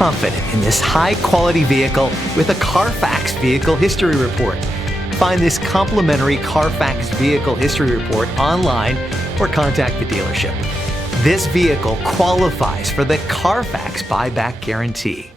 confident in this high-quality vehicle with a Carfax Vehicle History Report. Find this complimentary Carfax Vehicle History Report online or contact the dealership. This vehicle qualifies for the Carfax Buyback Guarantee.